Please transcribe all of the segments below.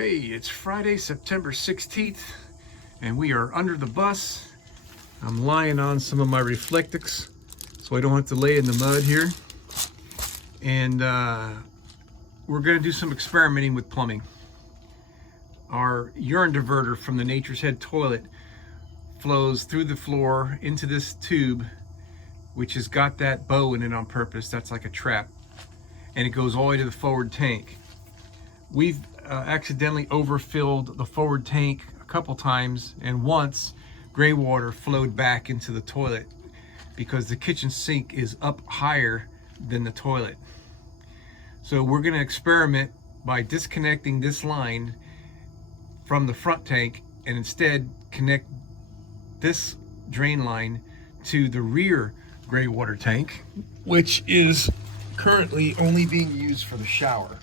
Hey, it's Friday, September 16th, and we are under the bus. I'm lying on some of my Reflectix, so I don't have to lay in the mud here. And we're gonna do some experimenting with plumbing. Our urine diverter from the Nature's Head toilet flows through the floor into this tube, which has got that bow in it on purpose. That's like a trap. And it goes all the way to the forward tank. We've accidentally overfilled the forward tank a couple times, and once gray water flowed back into the toilet because the kitchen sink is up higher than the toilet. So we're going to experiment by disconnecting this line from the front tank and instead connect this drain line to the rear gray water tank, which is currently only being used for the shower.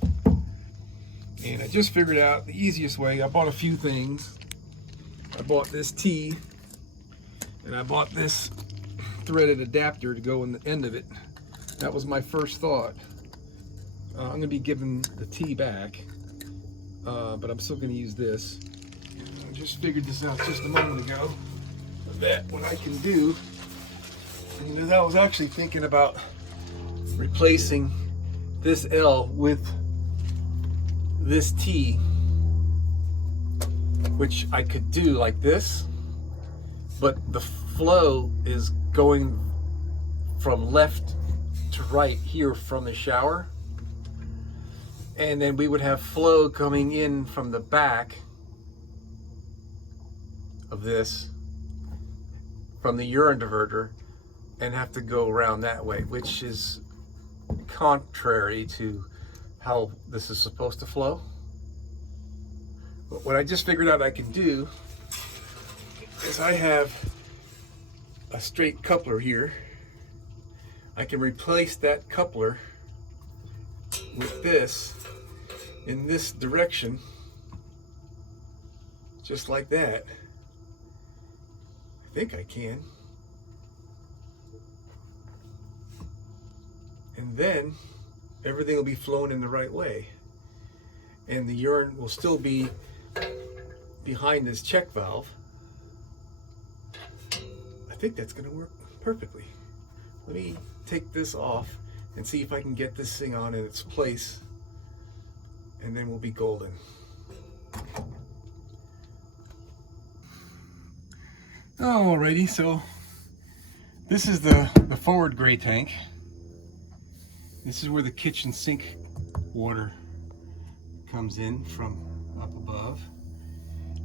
And I just figured out the easiest way. I bought a few things. I bought this T, and I bought this threaded adapter to go in the end of it. That was my first thought. I'm going to be giving the T back, but I'm still going to use this. I just figured this out just a moment ago. That what I can do, and I was actually thinking about replacing this L with this T, which I could do like this, but the flow is going from left to right here from the shower, and then we would have flow coming in from the back of this from the urine diverter and have to go around that way, which is contrary to how this is supposed to flow. But what I just figured out I can do is I have a straight coupler here. I can replace that coupler with this in this direction, just like that. I think I can. And then everything will be flowing in the right way, and the urine will still be behind this check valve. I think that's going to work perfectly. Let me take this off and see if I can get this thing on in its place, and then we'll be golden. Alrighty, so this is the forward gray tank. This is where the kitchen sink water comes in from up above.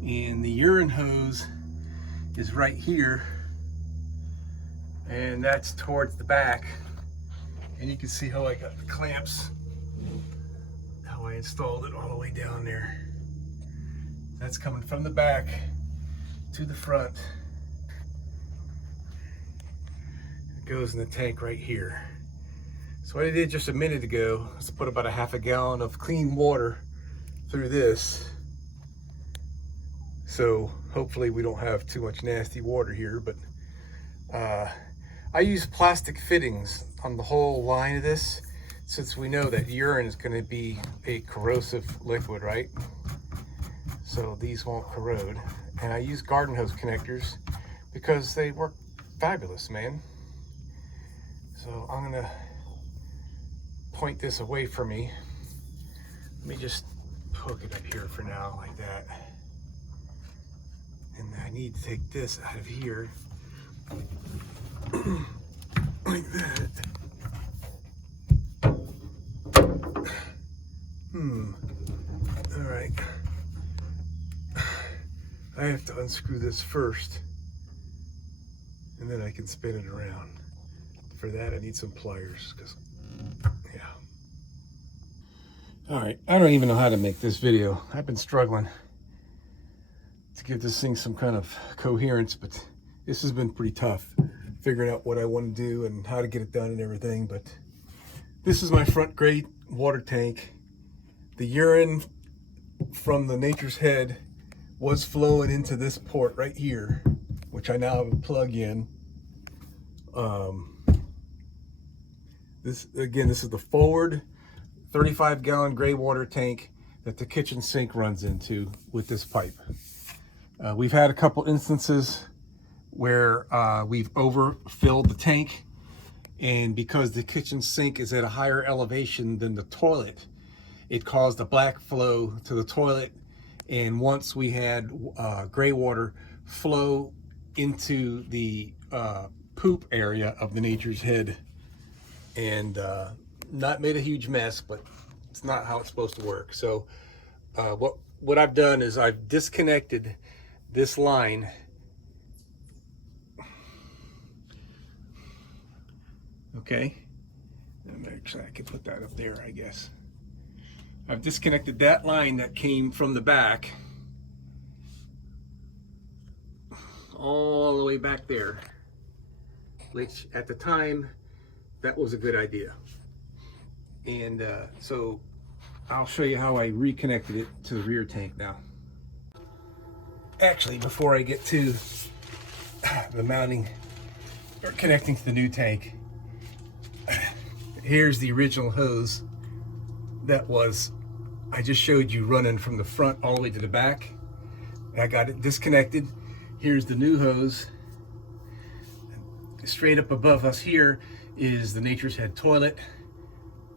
And the urine hose is right here. And that's towards the back. And you can see how I got the clamps, how I installed it all the way down there. That's coming from the back to the front. It goes in the tank right here. So what I did just a minute ago is put about a half a gallon of clean water through this. So hopefully we don't have too much nasty water here, but I use plastic fittings on the whole line of this, since we know that urine is going to be a corrosive liquid, right? So these won't corrode. And I use garden hose connectors because they work fabulous, man. So I'm gonna point this away from me. Let me just hook it up here for now, like that. And I need to take this out of here, like that. All right. I have to unscrew this first, and then I can spin it around. For that, I need some pliers, because yeah. All right, I don't even know how to make this video. I've been struggling to give this thing some kind of coherence, but this has been pretty tough, figuring out what I want to do and how to get it done and everything. But this is my front gray water tank. The urine from the Nature's Head was flowing into this port right here, which I now have a plug in. This is the forward 35-gallon gray water tank that the kitchen sink runs into with this pipe. We've had a couple instances where we've overfilled the tank, and because the kitchen sink is at a higher elevation than the toilet, it caused a black flow to the toilet. And once we had gray water flow into the poop area of the Nature's Head, and not made a huge mess, but it's not how it's supposed to work. So what I've done is I've disconnected this line. Okay, and actually I could put that up there, I guess. I've disconnected that line that came from the back all the way back there, which at the time that was a good idea. And so I'll show you how I reconnected it to the rear tank now. Actually, before I get to the mounting or connecting to the new tank, here's the original hose that I just showed you running from the front all the way to the back. I got it disconnected. Here's the new hose. Straight up above us here is the Nature's Head toilet.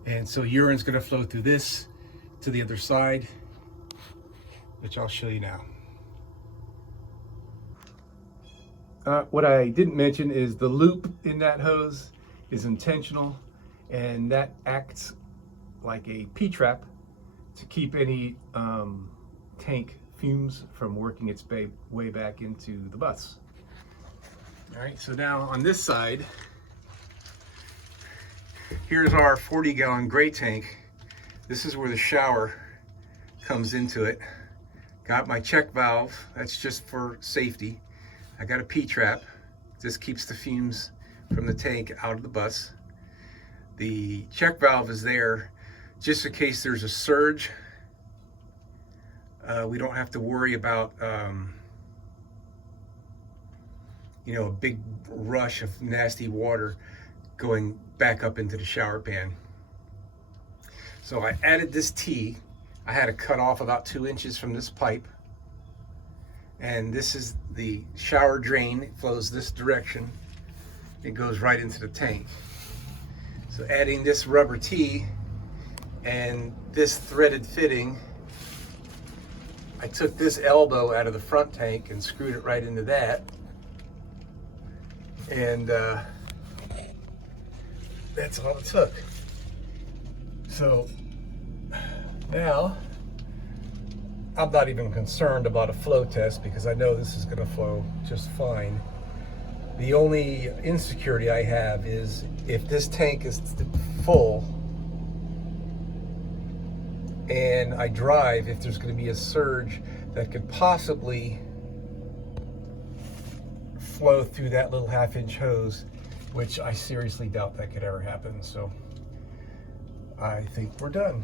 And so urine's gonna flow through this to the other side, which I'll show you now. What I didn't mention is the loop in that hose is intentional, and that acts like a P-trap to keep any tank fumes from working its way back into the bus. All right, so now on this side, here's our 40-gallon gray tank. This is where the shower comes into it. Got my check valve, that's just for safety. I got a P-trap. This keeps the fumes from the tank out of the bus. The check valve is there just in case there's a surge. We don't have to worry about a big rush of nasty water going back up into the shower pan. So I added this T. I had to cut off about 2 inches from this pipe. And this is the shower drain. It flows this direction. It goes right into the tank. So adding this rubber T and this threaded fitting, I took this elbow out of the front tank and screwed it right into that. And that's all it took. So now I'm not even concerned about a flow test because I know this is going to flow just fine. The only insecurity I have is if this tank is full and I drive, if there's going to be a surge that could possibly flow through that little 1/2-inch hose, which I seriously doubt that could ever happen. So I think we're done.